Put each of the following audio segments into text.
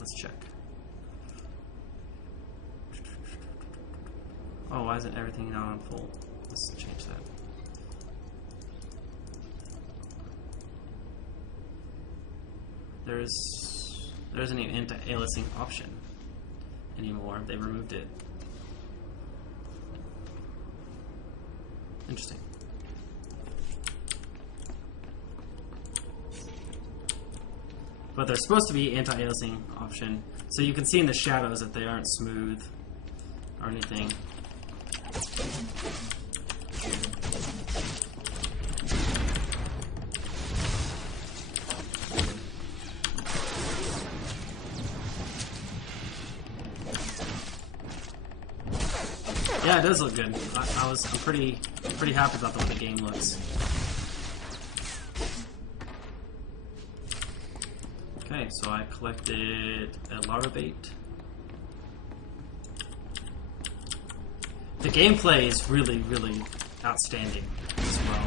let's check. Oh, why isn't everything now on full? Let's change that. There isn't an anti-aliasing option anymore. They removed it. Interesting. But there's supposed to be anti-aliasing option, so you can see in the shadows that they aren't smooth or anything. Yeah, it does look good. I'm pretty happy about the way the game looks. Okay, so I collected a larva bait. The gameplay is really, really outstanding as well.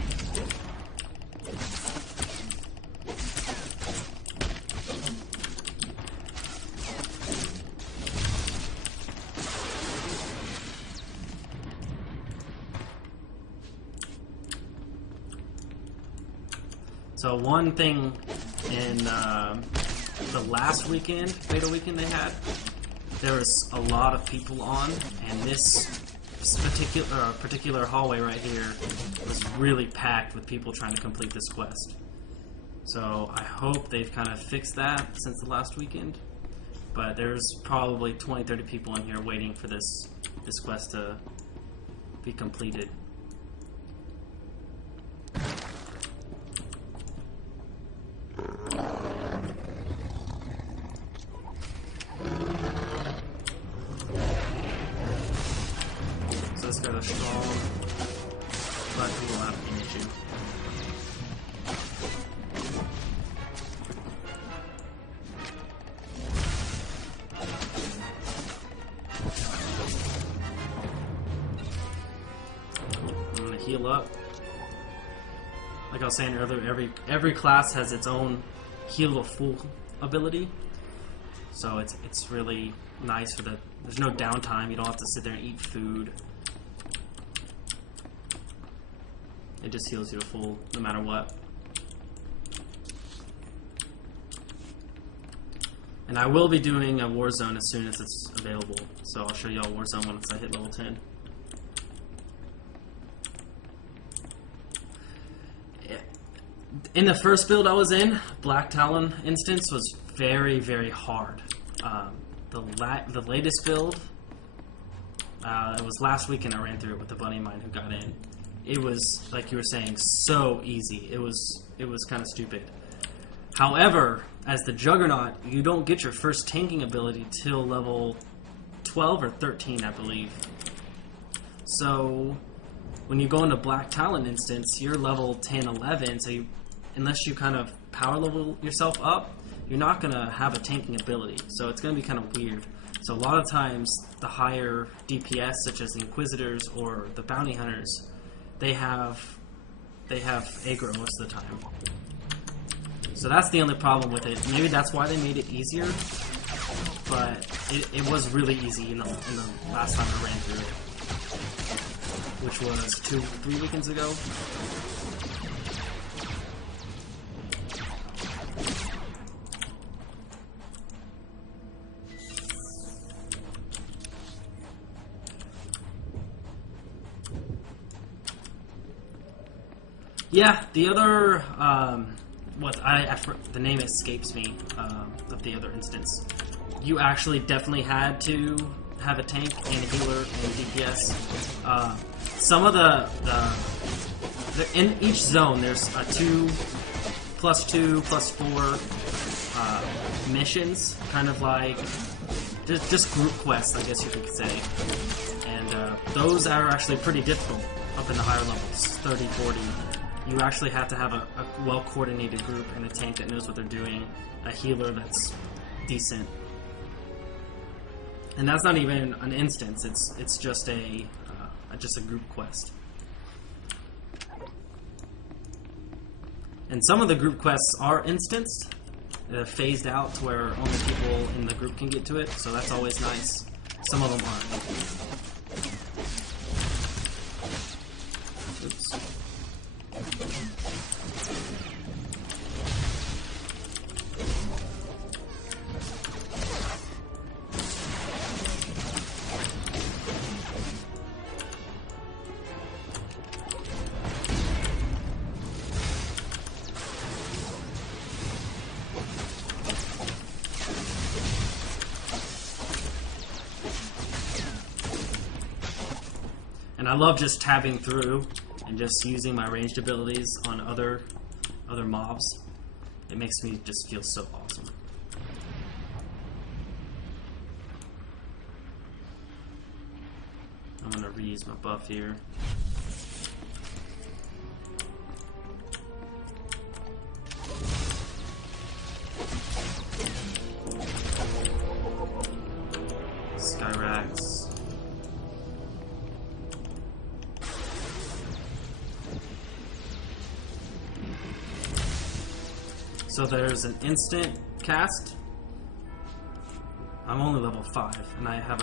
So one thing in the last weekend, beta weekend they had, there was a lot of people on, and this particular hallway right here was really packed with people trying to complete this quest. So I hope they've kind of fixed that since the last weekend. But there's probably 20-30 people in here waiting for this quest to be completed. So this guy's a strong, but he will have an issue. I'm gonna heal up. Like I was saying earlier, every class has its own heal to full ability, so it's really nice for there's no downtime. You don't have to sit there and eat food. It just heals you to full no matter what. And I will be doing a Warzone as soon as it's available, so I'll show you all Warzone once I hit level 10. In the first build I was in, Black Talon instance was very, very hard. The latest build, it was last weekend I ran through it with a buddy of mine who got in. It was, like you were saying, so easy. It was kind of stupid. However, as the Juggernaut, you don't get your first tanking ability till level 12 or 13, I believe. So when you go into Black Talon instance, you're level 10, 11, so unless you kind of power level yourself up, you're not going to have a tanking ability. So it's going to be kind of weird. So a lot of times, the higher DPS, such as the Inquisitors or the Bounty Hunters, they have aggro most of the time. So that's the only problem with it. Maybe that's why they made it easier, but it was really easy in the last time I ran through it, which was 2-3 weekends ago. Yeah, the other, the name escapes me, of the other instance. You actually definitely had to have a tank and a healer and DPS. Some of in each zone there's a 2+2+4 missions, kind of like just group quests, I guess you could say. And those are actually pretty difficult up in the higher levels, 30, 40. You actually have to have a well-coordinated group and a tank that knows what they're doing, a healer that's decent. And that's not even an instance, it's just a group quest. And some of the group quests are instanced, phased out to where only people in the group can get to it, so that's always nice. Some of them aren't. Oops. And I love just tabbing through and just using my ranged abilities on other mobs. It makes me just feel so awesome. I'm gonna reuse my buff here. Skyrax. So there's an instant cast. I'm only level 5, and I have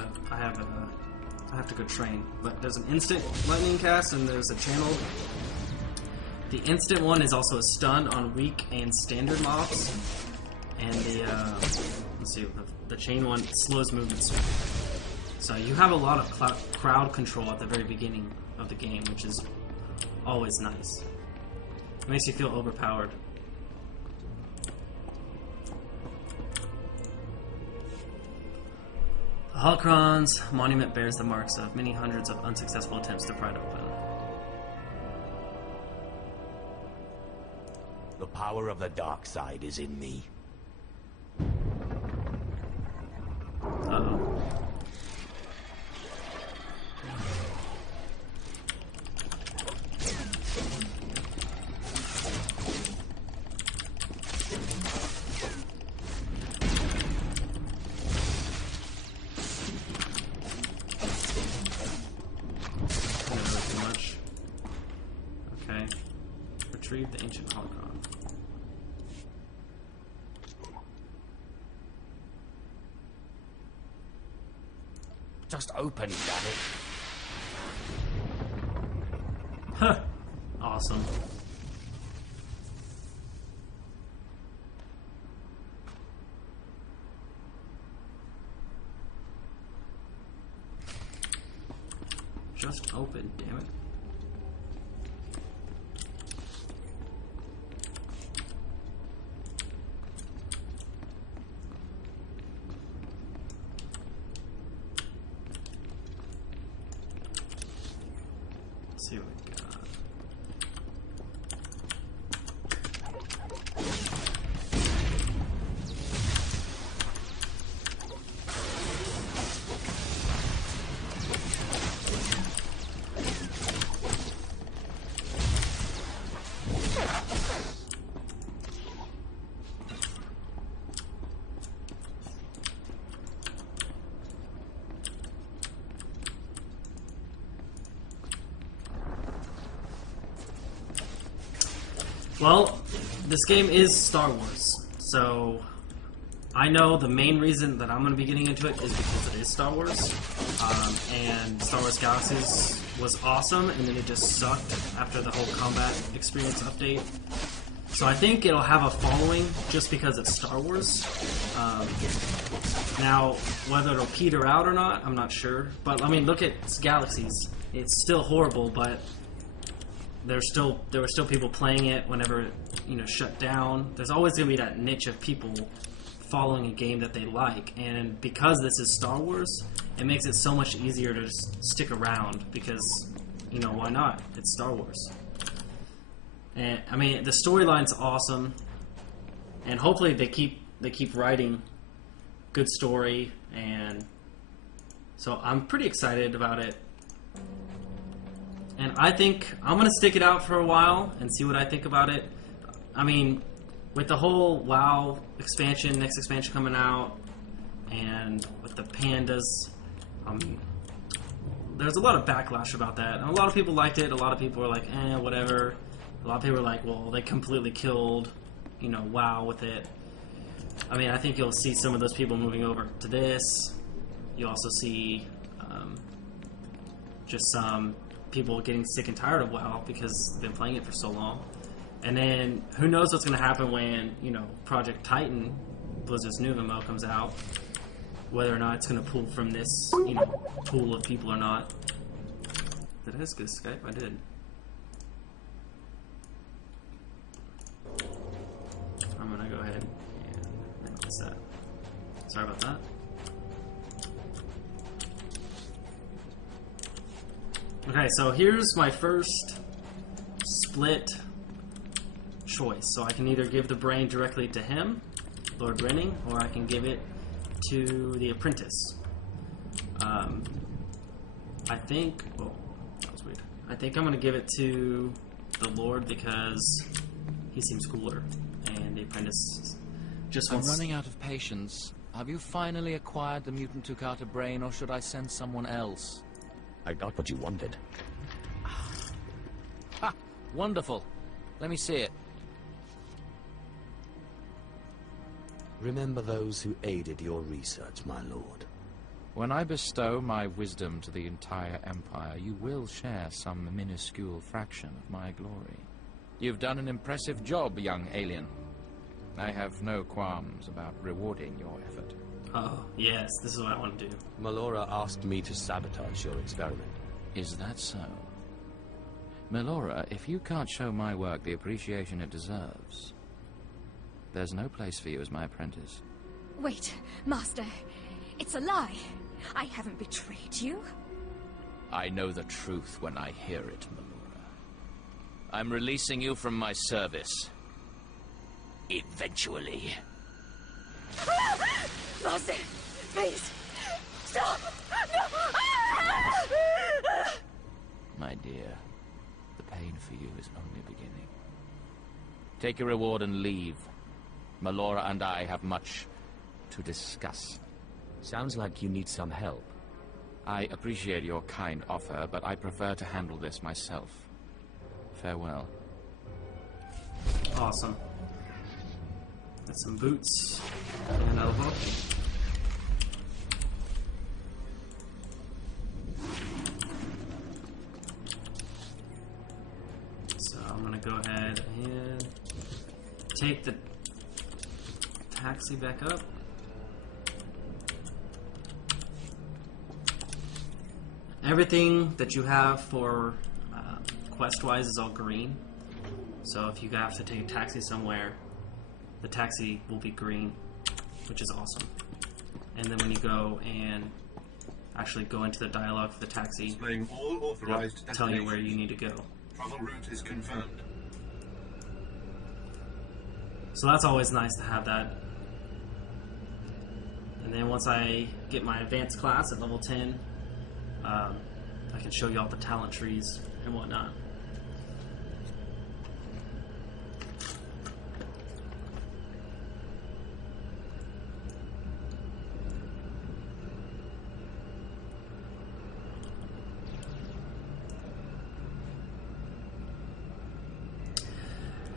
to go train. But there's an instant lightning cast, and there's a channel. The instant one is also a stun on weak and standard mobs, and the let's see, the chain one slows movement speed. So you have a lot of crowd control at the very beginning of the game, which is always nice. It makes you feel overpowered. The Holocron's monument bears the marks of many hundreds of unsuccessful attempts to pry it open. The power of the dark side is in me. Uh-oh. Retrieve the ancient holocron. Just open, damn it. Huh. Awesome. Just open, damn it. See what we got. Well, this game is Star Wars, so I know the main reason that I'm going to be getting into it is because it is Star Wars, and Star Wars Galaxies was awesome, and then it just sucked after the whole combat experience update. So I think it'll have a following just because it's Star Wars. Now, whether it'll peter out or not, I'm not sure. But, I mean, look at Galaxies. It's still horrible, but there were still people playing it whenever it, shut down. There's always going to be that niche of people following a game that they like, and because this is Star Wars, it makes it so much easier to just stick around because, why not? It's Star Wars. And I mean, the storyline's awesome, and hopefully they keep writing good story, and so I'm pretty excited about it. And I think I'm going to stick it out for a while and see what I think about it. I mean, with the whole WoW expansion, next expansion coming out, and with the pandas, there's a lot of backlash about that. And a lot of people liked it. A lot of people were like, whatever. A lot of people were like, well, they completely killed, WoW with it. I mean, I think you'll see some of those people moving over to this. You also see just some people getting sick and tired of WoW because they've been playing it for so long. And then who knows what's going to happen when, you know, Project Titan, Blizzard's new MMO, comes out. Whether or not it's going to pull from this, you know, pool of people or not. Did I just get Skype? I did. I'm going to go ahead and fix that. Sorry about that. Okay, so here's my first split choice. So I can either give the brain directly to him, Lord Renning, or I can give it to the apprentice. I think, well, that was weird. I think I'm going to give it to the Lord because he seems cooler, and the apprentice just wants... I'm running out of patience. Have you finally acquired the mutant Tukata brain, or should I send someone else? I got what you wanted. Ha! Wonderful. Let me see it. Remember those who aided your research, my lord. When I bestow my wisdom to the entire Empire, you will share some minuscule fraction of my glory. You've done an impressive job, young alien. I have no qualms about rewarding your effort. Oh, yes, this is what I want to do. Melora asked me to sabotage your experiment. Is that so? Melora, if you can't show my work the appreciation it deserves, there's no place for you as my apprentice. Wait, Master. It's a lie. I haven't betrayed you. I know the truth when I hear it, Melora. I'm releasing you from my service. Eventually. Master, please, stop! No! My dear, the pain for you is only beginning. Take your reward and leave. Melora and I have much to discuss. Sounds like you need some help. I appreciate your kind offer, but I prefer to handle this myself. Farewell. Awesome. Got some boots and a book. So I'm gonna go ahead and take the taxi back up. Everything that you have for quest-wise is all green. So if you have to take a taxi somewhere, the taxi will be green, which is awesome. And then when you go and actually go into the dialogue for the taxi, Displaying all authorized it'll tell you where you need to go. Travel route is confirmed. So that's always nice to have that. And then once I get my advanced class at level 10, I can show you all the talent trees and whatnot.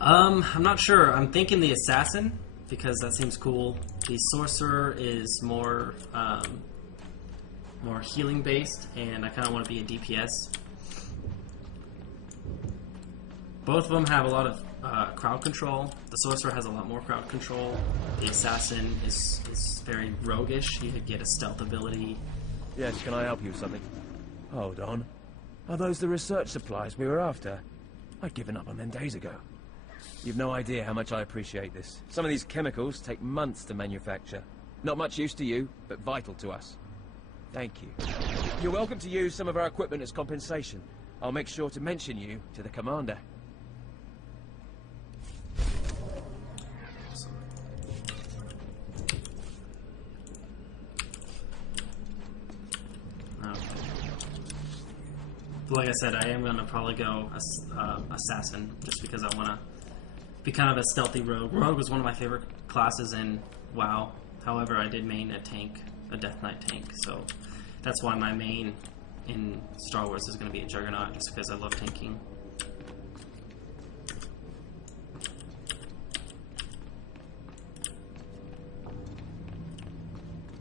I'm not sure. I'm thinking the assassin because that seems cool. The sorcerer is more more healing based, and I kind of want to be a DPS. Both of them have a lot of crowd control. The sorcerer has a lot more crowd control. The assassin is very roguish. You could get a stealth ability. Yes, can I help you with something? Hold on. Are those the research supplies we were after? I'd given up on them days ago. You've no idea how much I appreciate this. Some of these chemicals take months to manufacture. Not much use to you, but vital to us. Thank you. You're welcome to use some of our equipment as compensation. I'll make sure to mention you to the commander. Okay. But like I said, I am going to probably go assassin just because I want to be kind of a stealthy rogue. Rogue was one of my favorite classes in WoW. However, I did main a tank, a Death Knight tank, so that's why my main in Star Wars is going to be a Juggernaut, just because I love tanking.